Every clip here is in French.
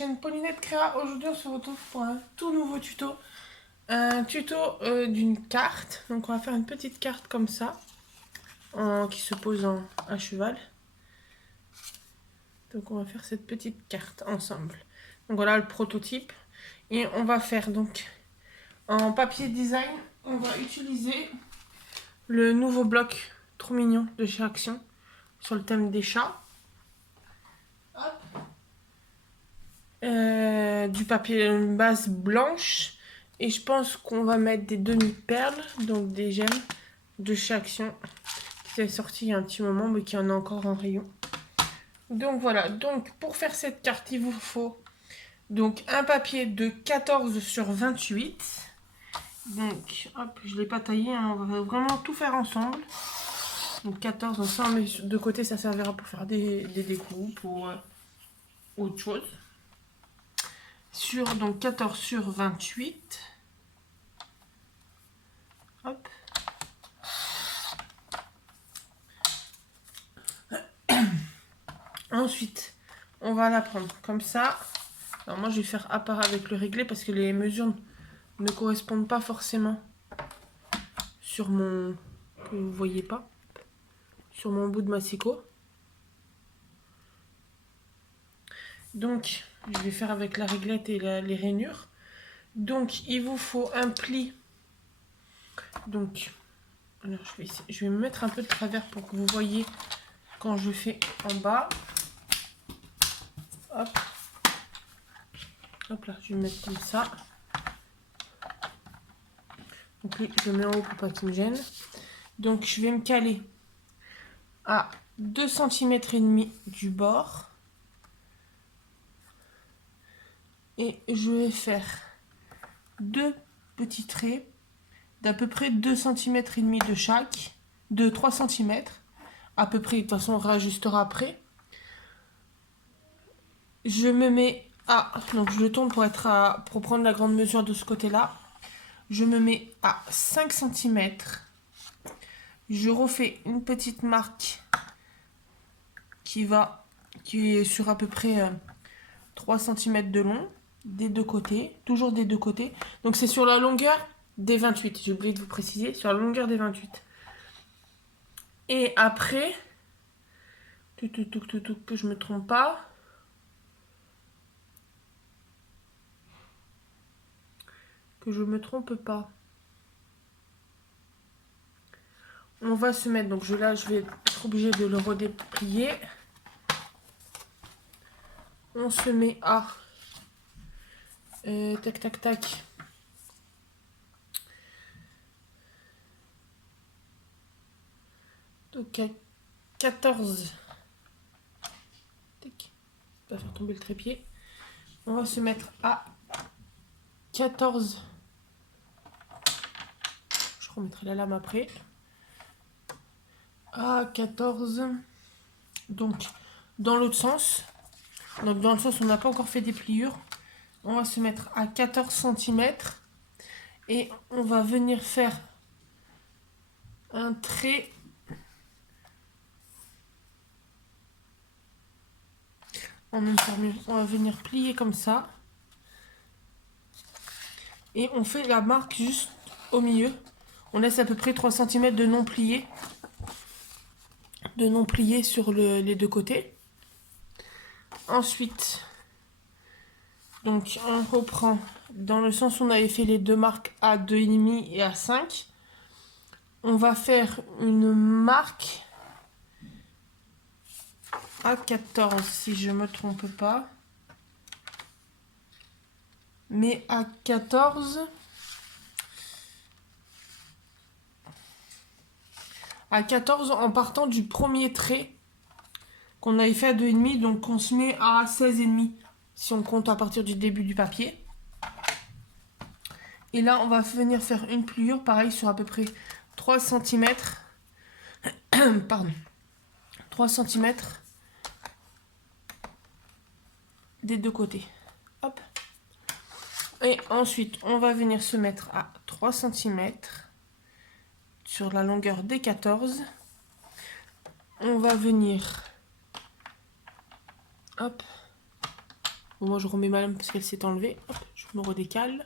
chaîne Paulinette Créa. Aujourd'hui on se retrouve pour un tout nouveau tuto. Un tuto d'une carte. Donc on va faire une petite carte comme ça. Qui se pose à cheval. Donc on va faire cette petite carte ensemble. Donc voilà le prototype. Et on va faire donc en papier design. On va utiliser le nouveau bloc trop mignon de chez Action. Sur le thème des chats. Hop. Du papier base blanche et je pense qu'on va mettre des demi-perles, donc des gemmes de chez Action qui est sorti il y a un petit moment mais qui en a encore en rayon. Donc voilà, donc pour faire cette carte il vous faut donc un papier de 14 sur 28. Donc hop, je l'ai pas taillé, hein, on va vraiment tout faire ensemble. Donc 14 ensemble, mais de côté ça servira pour faire des découpes ou autre chose. Sur donc 14 sur 28. Hop. Ensuite, on va la prendre comme ça. Alors moi, je vais faire à part avec le réglé parce que les mesures ne correspondent pas forcément sur mon... que vous voyez pas. Sur mon bout de massicot. Donc, je vais faire avec la réglette et les rainures. Donc, il vous faut un pli. Donc, alors je vais me mettre un peu de travers pour que vous voyez quand je fais en bas. Hop. Hop là, je vais me mettre comme ça. Donc je le mets en haut pour pas qu'il me gêne. Donc je vais me caler à 2 cm et demi du bord. Et je vais faire deux petits traits d'à peu près 2 cm et demi de chaque, de 3 cm à peu près. De toute façon on réajustera après. Je me mets à, donc je le tourne pour prendre la grande mesure de ce côté là. Je me mets à 5 cm. Je refais une petite marque qui est sur à peu près 3 cm de long des deux côtés, toujours des deux côtés. Donc c'est sur la longueur des 28, j'ai oublié de vous préciser, sur la longueur des 28. Et après, que je me trompe pas, on va se mettre, donc là je vais être obligée de le redéplier. On se met à tac. Donc à 14. Tac. Pas faire tomber le trépied. On va se mettre à 14. Je remettrai la lame après. À 14. Donc dans l'autre sens. Donc dans le sens où on n'a pas encore fait des pliures. On va se mettre à 14 cm. Et on va venir faire un trait. En même formule. On va venir plier comme ça. Et on fait la marque juste au milieu. On laisse à peu près 3 cm de non plié. Sur les deux côtés. Ensuite, donc on reprend dans le sens où on avait fait les deux marques à 2,5 et à 5. On va faire une marque à 14 si je me trompe pas. Mais à 14... à 14 en partant du premier trait qu'on avait fait à 2,5, donc on se met à 16,5 si on compte à partir du début du papier. Et là on va venir faire une pliure pareil sur à peu près 3 cm. Pardon. 3 cm des deux côtés. Hop. Et ensuite on va venir se mettre à 3 cm sur la longueur des 14. On va venir, hop, Bon, moi je remets mal parce qu'elle s'est enlevée. Hop, je me redécale.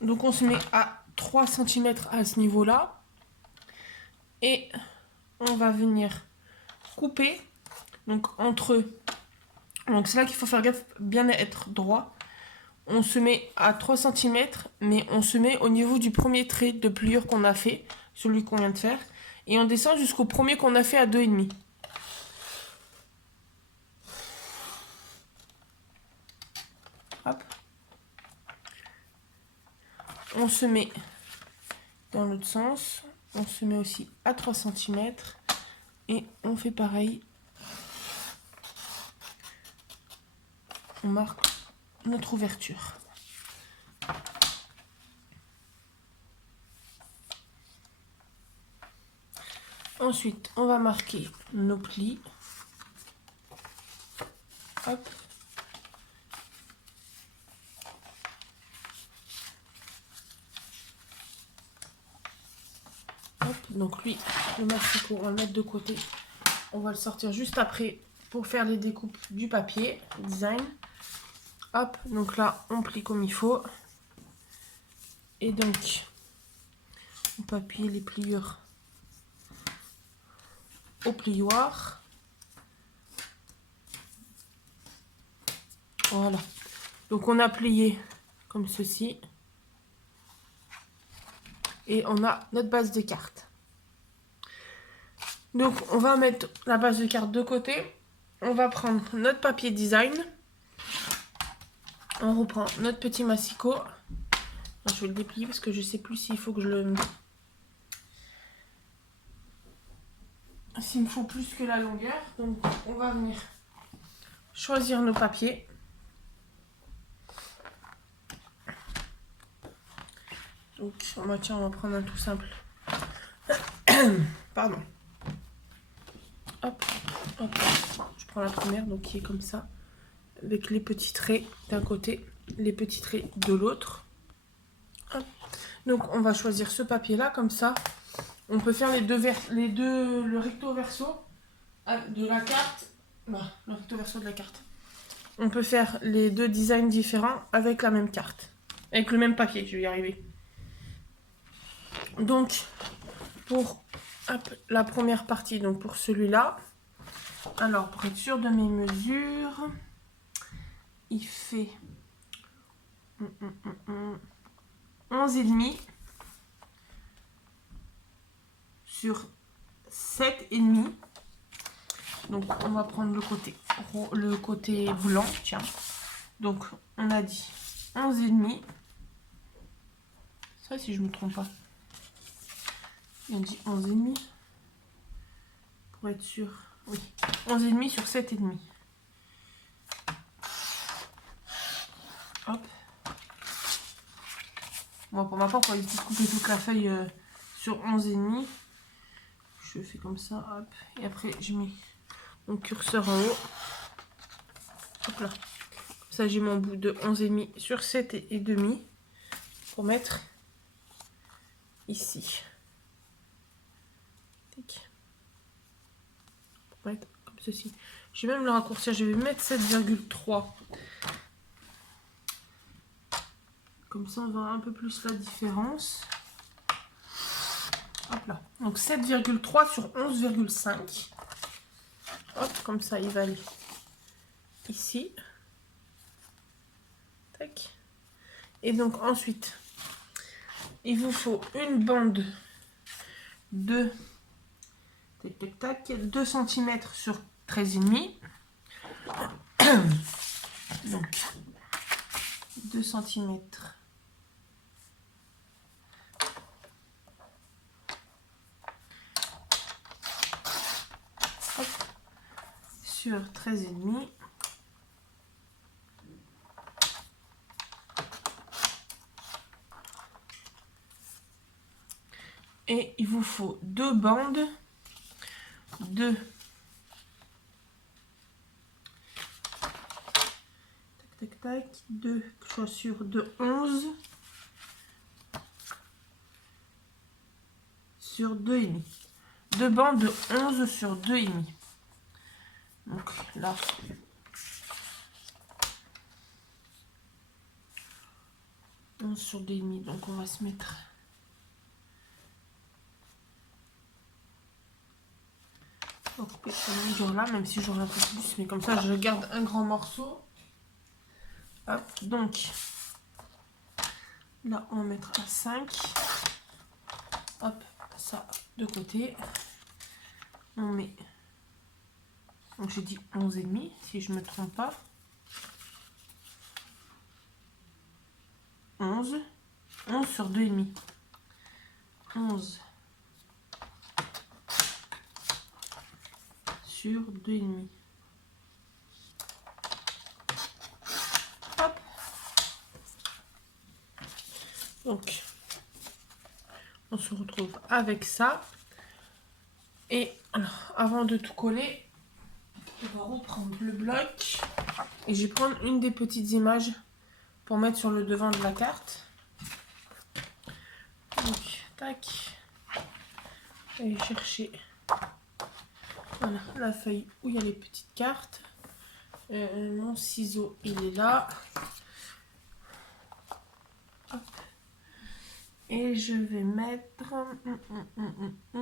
Donc on se met à 3 cm à ce niveau-là. Et on va venir couper. Donc entre... Donc c'est là qu'il faut faire gaffe, bien être droit. On se met à 3 cm, mais on se met au niveau du premier trait de pliure qu'on a fait, celui qu'on vient de faire. Et on descend jusqu'au premier qu'on a fait à 2,5. Hop. On se met dans l'autre sens. On se met aussi à 3 cm. Et on fait pareil. On marque notre ouverture. Ensuite, on va marquer nos plis. Hop. Hop. Donc lui, le massicot, on va le mettre de côté. On va le sortir juste après pour faire les découpes du papier design. Hop, donc là, on plie comme il faut. Et donc, on peut appuyer les pliures au plioir. Voilà. Donc on a plié comme ceci. Et on a notre base de carte. Donc on va mettre la base de carte de côté. On va prendre notre papier design. On reprend notre petit massicot. Je vais le déplier parce que je sais plus s'il faut que je le... S'il me faut plus que la longueur. Donc on va venir choisir nos papiers. Donc tiens, on va prendre un tout simple. Pardon. Hop, hop. Je prends la première, donc qui est comme ça. Avec les petits traits d'un côté, les petits traits de l'autre. Donc on va choisir ce papier là, comme ça. On peut faire le recto verso de la carte. Bah, le recto verso de la carte. On peut faire les deux designs différents avec la même carte. Avec le même papier, je vais y arriver. Donc, pour la première partie, donc pour celui-là, alors pour être sûr de mes mesures, il fait 11,5 sur 7,5. Donc on va prendre le côté blanc, tiens. Donc on a dit 11,5. Ça, si je me trompe pas. On dit 11,5. Pour être sûr. Oui. 11,5 sur 7,5. Hop. Moi, pour ma part, pour éviter de couper toute la feuille sur 11,5, je fais comme ça. Hop. Et après, je mets mon curseur en haut. Hop là. Comme ça, j'ai mon bout de 11,5 sur 7,5 pour mettre ici. Pour mettre comme ceci. Je vais même le raccourcir. Je vais mettre 7,3. Comme ça, on voit un peu plus la différence. Hop là. Donc 7,3 sur 11,5. Hop, comme ça, il va aller ici. Tac. Et donc ensuite, il vous faut une bande de 2 cm sur 13,5. Donc 2 cm sur 13,5. Et il vous faut deux bandes de deux chaussures de 11 sur 2,5. Deux bandes de 11 sur 2,5. Donc là, 11 sur 2,5. Donc on va se mettre... On va couper cette longueur là, même si j'aurai un peu plus. Mais comme ça, je garde un grand morceau. Hop, donc... Là, on va mettre à 5. Hop, ça de côté. On met... Donc j'ai dit 11,5, si je ne me trompe pas. 11 sur 2,5. 11 sur 2,5. Hop. Donc, on se retrouve avec ça. Et alors, avant de tout coller, on va reprendre le bloc. Et je vais prendre une des petites images pour mettre sur le devant de la carte. Donc, tac. Et chercher voilà, la feuille où il y a les petites cartes. Mon ciseau, il est là. Hop. Et je vais mettre... Je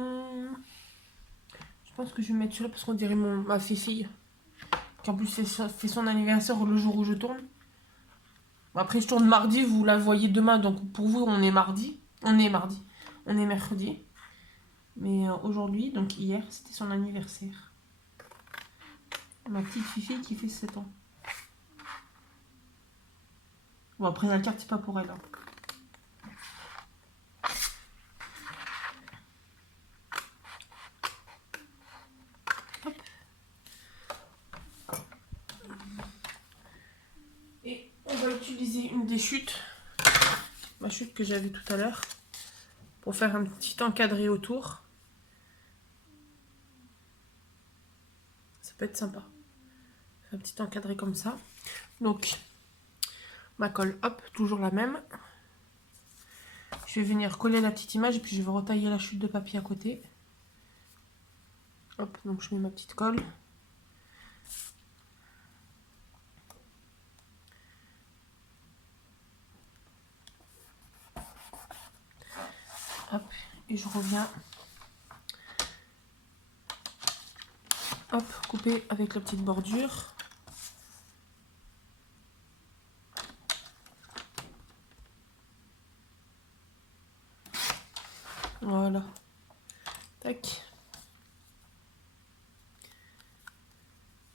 pense que je vais mettre celui-là parce qu'on dirait ma fille. Qui en plus fait son anniversaire le jour où je tourne. Après, je tourne mardi, vous la voyez demain. Donc pour vous, on est mardi. On est mardi. On est mercredi. Mais aujourd'hui, donc hier, c'était son anniversaire. Ma petite Fifi qui fait 7 ans. Bon, après, la carte, c'est pas pour elle. Hein. Hop. Et on va utiliser une des chutes. Ma chute que j'avais tout à l'heure. Pour faire un petit encadré autour. Ça peut être sympa. Un petit encadré comme ça. Donc, ma colle, hop, toujours la même. Je vais venir coller la petite image et puis je vais retailler la chute de papier à côté. Hop, donc je mets ma petite colle. Hop, et je reviens. Hop, couper avec la petite bordure. Voilà. Tac.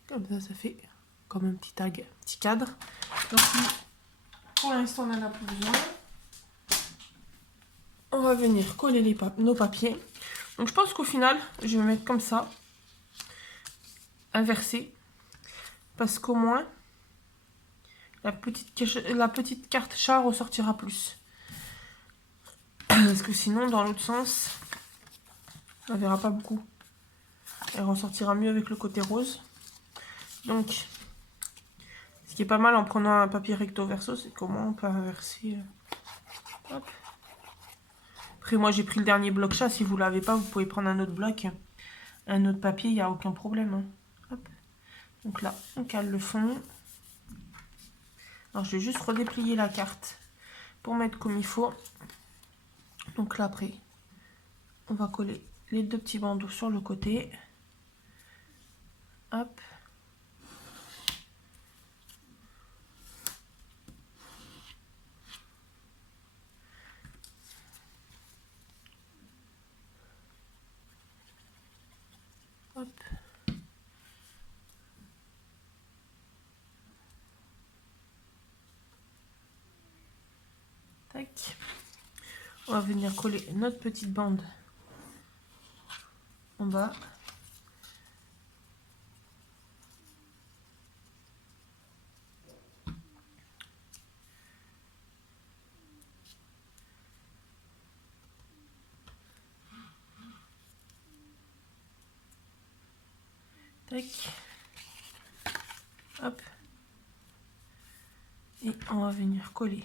Comme ça fait comme un petit tag, un petit cadre. Donc, pour l'instant, on en a plus besoin. On va venir coller nos papiers. Donc, je pense qu'au final, je vais mettre comme ça. Inversé. Parce qu'au moins, la petite carte chat ressortira plus. Parce que sinon, dans l'autre sens, on ne verra pas beaucoup. Elle ressortira mieux avec le côté rose. Donc, ce qui est pas mal en prenant un papier recto verso, c'est comment on peut inverser. Hop. Après, moi, j'ai pris le dernier bloc chat. Si vous ne l'avez pas, vous pouvez prendre un autre bloc. Un autre papier, il n'y a aucun problème. Hein. Hop. Donc là, on cale le fond. Alors, je vais juste redéplier la carte pour mettre comme il faut. Donc là, après, on va coller les deux petits bandeaux sur le côté. Hop. Hop. Tac. On va venir coller notre petite bande en bas. Tac. Hop. Et on va venir coller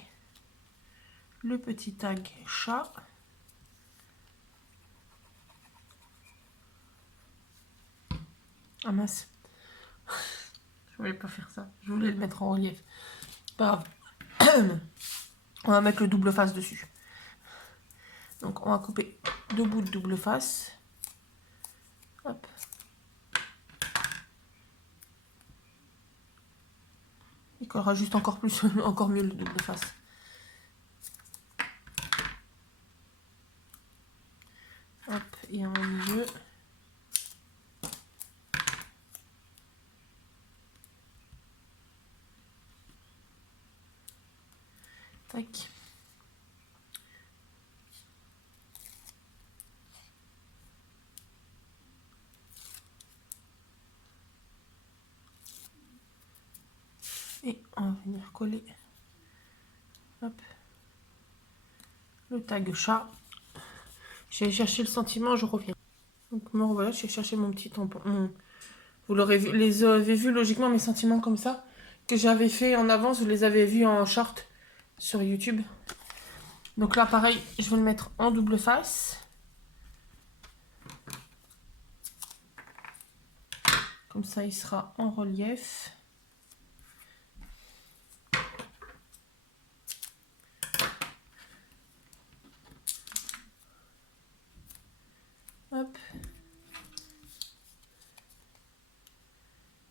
le petit tag chat. Ah mince. Je voulais pas faire ça. Je voulais le mettre en relief. Pas grave. On va mettre le double face dessus. Donc on va couper 2 bouts de double face. Hop. Il collera juste encore plus, encore mieux le double face. Hop, et un au milieu. Tac. Et on va venir coller, hop, le tag chat. J'ai cherché le sentiment, je reviens. Donc me revoilà, j'ai cherché mon petit tampon. Vous l'aurez vu, les avez vu logiquement mes sentiments comme ça, que j'avais fait en avance, vous les avez vus en short sur YouTube. Donc là pareil, je vais le mettre en double face. Comme ça il sera en relief. Hop.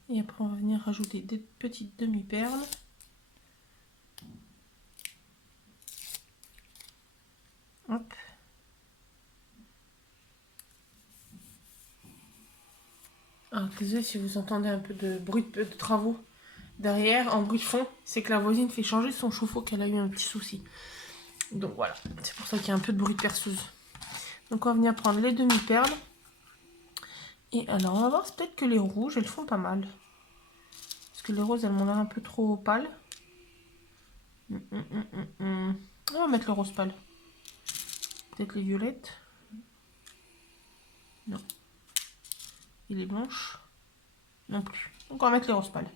Et après on va venir rajouter des petites demi-perles. Hop. Alors désolé si vous entendez un peu de bruit de travaux derrière, en bruit de fond, c'est que la voisine fait changer son chauffe-eau, qu'elle a eu un petit souci. Donc voilà, c'est pour ça qu'il y a un peu de bruit de perceuse. Donc on va venir prendre les demi-perles. Et alors on va voir, c'est peut-être que les rouges, elles font pas mal. Parce que les roses, elles m'ont l'air un peu trop pâles. On va mettre le rose pâle. Peut-être les violettes. Non. Et les blanches. Non plus. Donc on va mettre les roses pâles.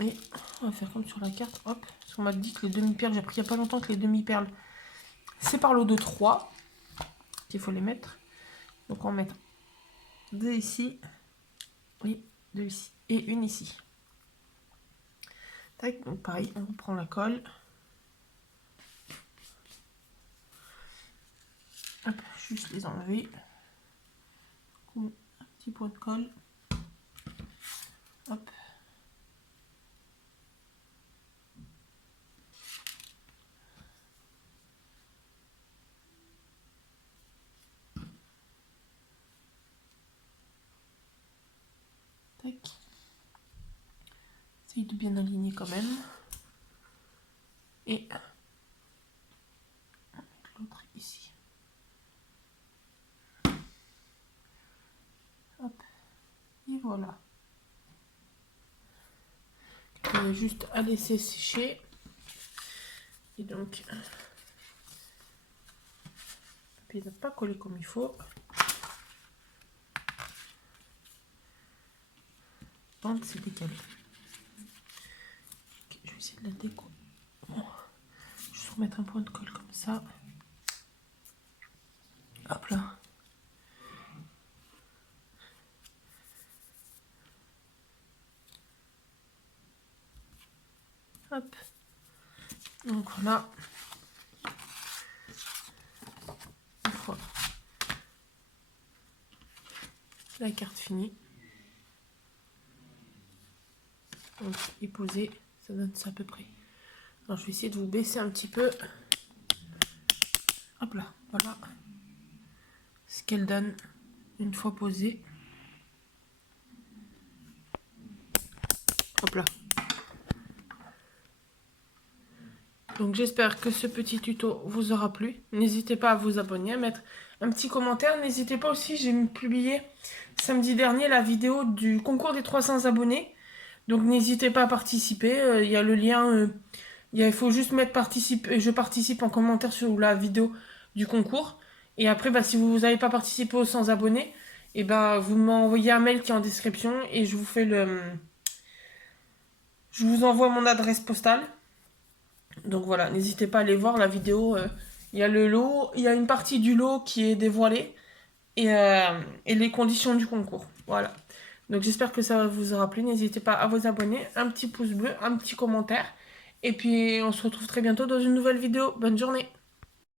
Et on va faire comme sur la carte. Hop. Parce qu'on m'a dit que les demi-perles, j'ai appris il n'y a pas longtemps que les demi-perles, c'est par lot de 3 qu'il faut les mettre. Donc on va mettre 2 ici. Oui, 2 ici. Et une ici. Tac, donc pareil, on reprend la colle. Hop, juste les enlever. Un petit point de colle. Hop. Tac. Essaye de bien aligner quand même. Et l'autre ici. Hop. Et voilà. On a juste à laisser sécher. Et donc, il ne va pas coller comme il faut. Donc c'est décalé. Okay, je vais essayer de la déco. Bon. Juste remettre un point de colle comme ça. Hop là. Hop. Donc voilà. Une fois la carte finie. Donc et poser, ça donne ça à peu près. Alors je vais essayer de vous baisser un petit peu. Hop là, voilà. Ce qu'elle donne une fois posée. Hop là. Donc j'espère que ce petit tuto vous aura plu. N'hésitez pas à vous abonner, à mettre un petit commentaire. N'hésitez pas aussi, j'ai publié samedi dernier la vidéo du concours des 300 abonnés. Donc n'hésitez pas à participer. Il y a le lien, il faut juste mettre participe, je participe en commentaire sur la vidéo du concours. Et après, bah, si vous n'avez pas participé aux 100 abonnés, et bah, vous m'envoyez un mail qui est en description et je vous fais je vous envoie mon adresse postale. Donc voilà, n'hésitez pas à aller voir la vidéo. Il y a le lot, il y a une partie du lot qui est dévoilée et les conditions du concours. Voilà. Donc j'espère que ça vous aura plu. N'hésitez pas à vous abonner, un petit pouce bleu, un petit commentaire. Et puis on se retrouve très bientôt dans une nouvelle vidéo. Bonne journée!